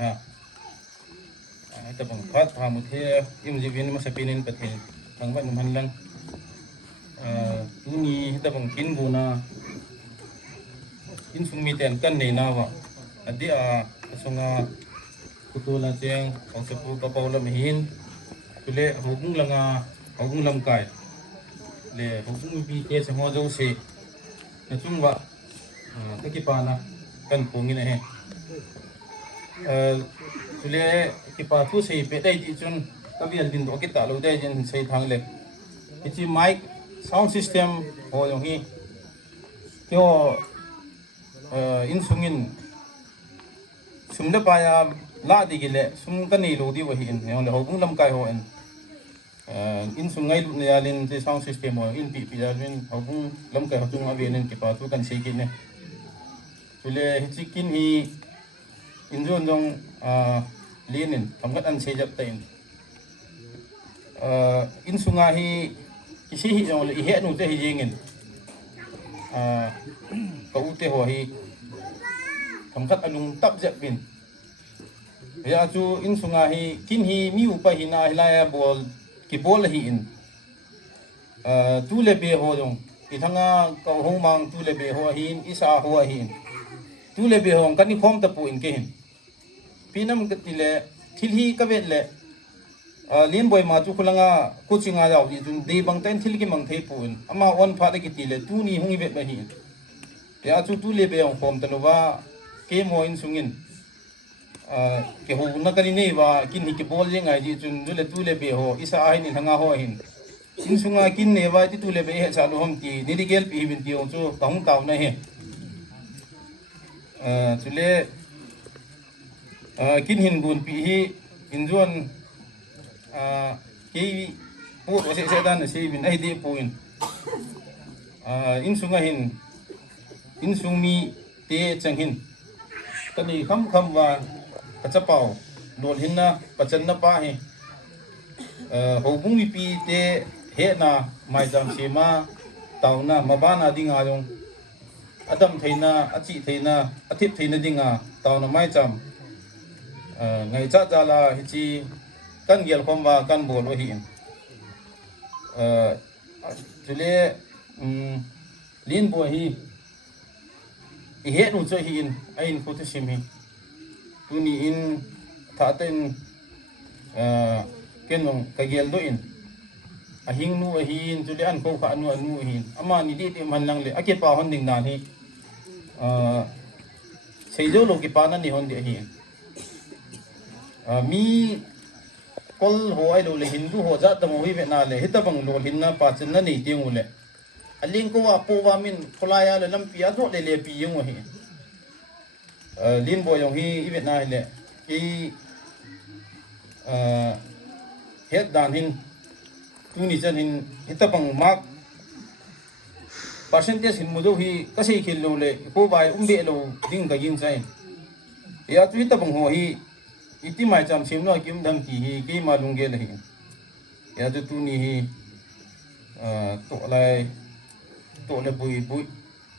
ha ita bang phat ha mu the im jibin ma sapinin pathe thang ba num hanlang ni ita bang kin bu na in sung mi ten kan nei na wa adi a asunga kutula cheng ong sepu ka paulam hin tule hugung langa hugung lam kai le hugung bi te se mo jo se na chung wa ta ki pa na kan pungin he tule ki pa thu se pe dai ti chun ka bial din do ki ta lo dai jin sei thang le ki mic sound system ho yong hi kyo in sungin sumda pa ya la di gile sum ka nei lo di wa hin yong le hugung lam kai ho en in sungai lu ne alin te sound system ho in pi ya win hugung lam kai ho chung aven ki pa thu kan sei ki ne tule chikin hi injon jong linin thamgat an sei jap tain in sunga hi kisi hi jong le he nu te hi jingin ka u te ho hi thamgat anung tap jap bin ya chu in sunga hi kin hi mi upa hi na hilaya bol ki bol hi in tu le be ho jong ki thanga ka hong mang tu le be ho hi isa ho hi tu le be hong kan ni khom ta pu in ke hin pinam ka tile thil hi ka vet le lin boy ma chu khulanga coachinga jaw di jun de bang ten thil ki mang thei pu in ama on pha de ki tile tu ni hung vet ba hi ya chu tu le be hong khom ta lo wa ke mo in sungin ke ho na kan ni wa kin hi ki bol je ngai ji chun du le tu le be ho isa ai ni thanga ho hin in sunga kin ne wa ti tu le be he cha lo hom ti ni ri gel pi bin ti ong chu tong taw na he chule kin hin bun pi hi injon ki pu to se dan se bin ai de puin in sunga hin in sungmi te chang hin kani kham wa ka chapau dol hin na pachan na pa hi ho bung mi pi te he na mai jam se ma taw na ma ba na ding a jong adam theina achi theina athip theina dinga taw na mai cham ngai cha cha la hi chi kan gel khom wa kan bol wa hi chule lin bo hi he nu cho hi in ain photo sim hi tu ni in tha ten kenong ka gel do in ahing nu hi in chule an ko kha anu hi ama ni di ti man lang le ake pa hon ding dan hi seijo lo ki pa na ni hon de hi mi kol ho ai lo le hindu ho za ta mo hi ve na le hita bang lo hin na pa chen na ni ti ngu le aling ko wa po wa min kholaya le lam pia zo le le pi yung hi lin bo yong hi i ve na le ki het dan hin tu ni chen hin hita bang mark percentage hin mo do hi ka sei khil lo le ko bai be lo ding ka yin chai ya tu hita bang ho hi iti mai cham sim no kim dam ki hi ki ma lung ge le hi ya ju tu ni hi to le bui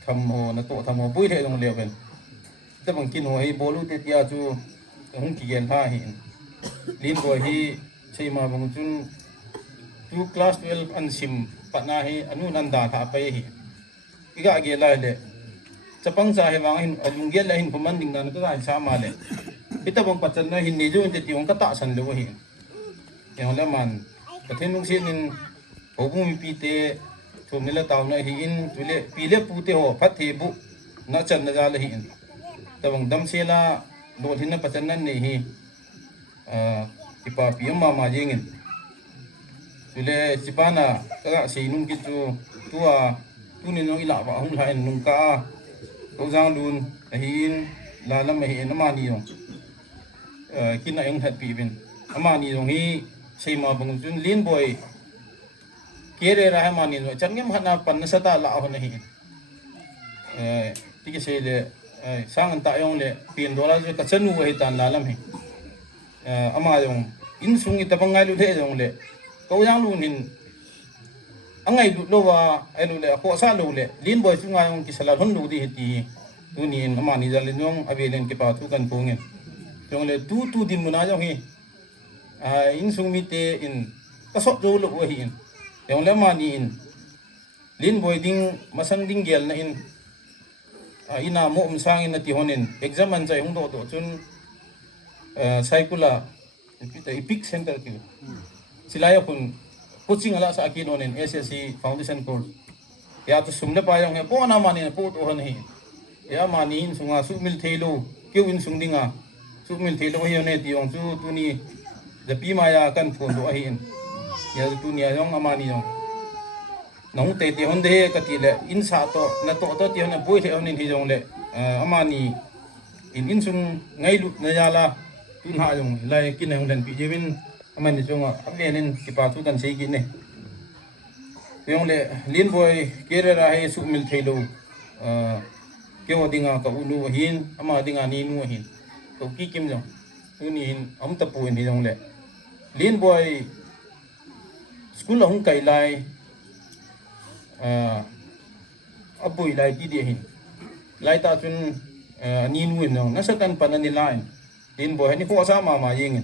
tham ho na to tham ho bui the long le ben ta bang kin ho hi bolu te tia chu hung ki gen tha hi lin bo hi sei ma bang chun tu class 12 an sim pa na hi anu nan da tha pa hi iga ge la le chapang cha he wang hin alung ge la hin phaman ding dan ka sa ma le ita bang pachan na hin ni jo inte ti ong ka ta san lo hi yang le man pathen nung sin in hobung mi pi te thum ni la taw na hi in tule pi le pu te ho phat the bu na chan na ja la hi in ta bang dam se la lo hin na pachan nan ni hi ipa pi ma ma jengin tule sipana ka sei nung ki chu tua tu ni no ila wa hung la en nung ka ko jang dun hi in la lam hi na ma ni yong kin ayong hat pi bin ama ni dong hi sei ma bang chun lin boy kere ra ma ni no changem hana pan na sa ta la ho na hi ti ke sei le sang ta yong le pin dola ju ka chanu hi tan la lam hi ama yong in sung i ta bangai lu the yong le ko yang lu nin angai lu lo wa ai lu le ko sa lu le lin boy chu nga yong ki sala hon lu di hi ti tu ni ama ni ja le nyong ave len ki pa thu kan pungin yong le tu din muna yong hi in sung mi te in kasok jo lo hi in yong le ma ni in lin boy ding masang ding gel na in ina mo sang in na ti honin exam an chai hung do to chun saikula ipik center ki silaya kun coaching ala sa akin onin SSC foundation course ya to sumle pa yong he po na mani po to han hi ya mani in sunga su mil thelo keu in sung dinga su mil thelo hi ne ti yong su tu ni the pi maya kan phon do hi in ya tu ni yong amani yong nong te ti hon de ka ti le in sa to na to ti hon boi the hon in hi yong le amani in sung ngai lu na ya la tun ha yong lai kin hong den pi jewin amani chunga avenin ki pa tu kan sei kin ne yong le lin boy kere ra he su mil thelo kêu dinga ka unu hin ama dinga ni nu hin ko ki kim jong uni hin am ta puin hi jong le lin boy school hong kai lai abui lai ti de hin lai ta chun ni nu hin jong na sa kan pan ni lai lin boy ni ko sa ma yeng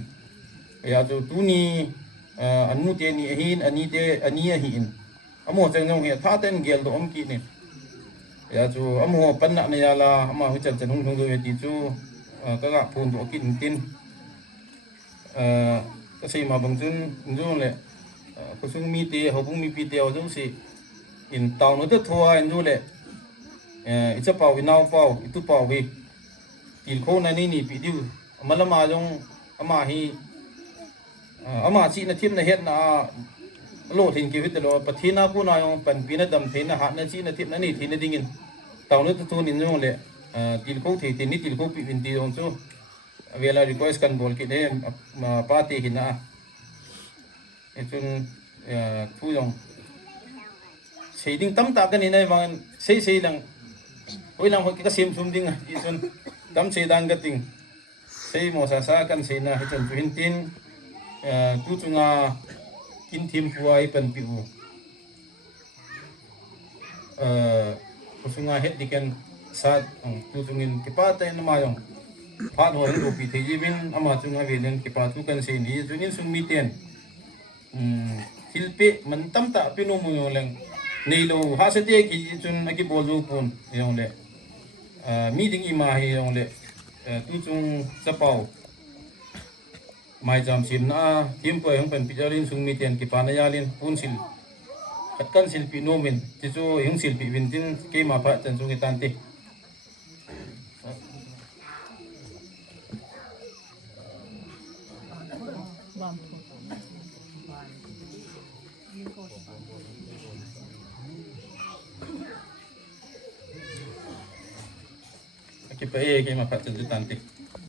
ya tu tu ni anu te ni hin ani te ani hin amo chang jong he tha ten gel do om ki ni ya chu amo panna na ya la ama hu chan chan hung do ti chu ka ga phun do kin tin ka sei ma bang chun jo le ko sung mi te ho bung mi pi te o jo si in taw no te thua in jo le i cha pau i nau pau i tu pau wi tin kho na ni pi diu malama jong ama hi ama chi na thim na het na lo thin ki hit lo pathina pu na yong pan pi na dam theina ha na chi na thim na ni thina dingin taw no tu nin jong le til kho the tin ni til kho pi vin ti jong chu vela request kan bol ki ne ma pa ti hina e chun thu jong sei ding tam ta kan ni nai wang sei lang oi lang ho ki ka sim sum ding i chun tam sei dang ga ting sei mo sa kan sei na hi chun hin tin tu chunga kin thim puai pan pi u kusunga het diken sa tu tungin kipa ta na mayong phat ho ru pi thei jibin ama chunga velen kipa tu kan se ni chunin sung mi ten hilpe man tam ta pinu mu leng nei lo ha se te ki chun aki bol ju pun yong le meeting i ma hi yong le tu chung chapau mai jam sim na tim po hong pen pijarin sung mi ten ki pa na yalin pun sil kan sil pi no min ti chu hing sil pi win tin ke ma pha chan chung itan ti ki pa e ke ma pha chan chu tan ti